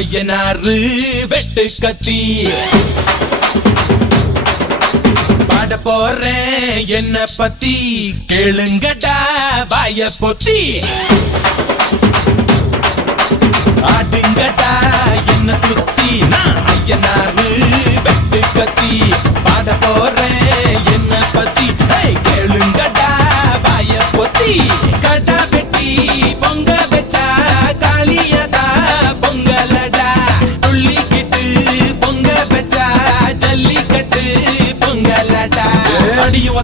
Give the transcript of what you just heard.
ஐயனாரு வெட்டு கத்தி பாட போறேன் என்ன பத்தி கேளுங்கடா வாய பொத்தி ஆடுங்கடா என்ன சுத்தி நான் ஐயனாரு வெட்டு கத்தி பாட போறேன்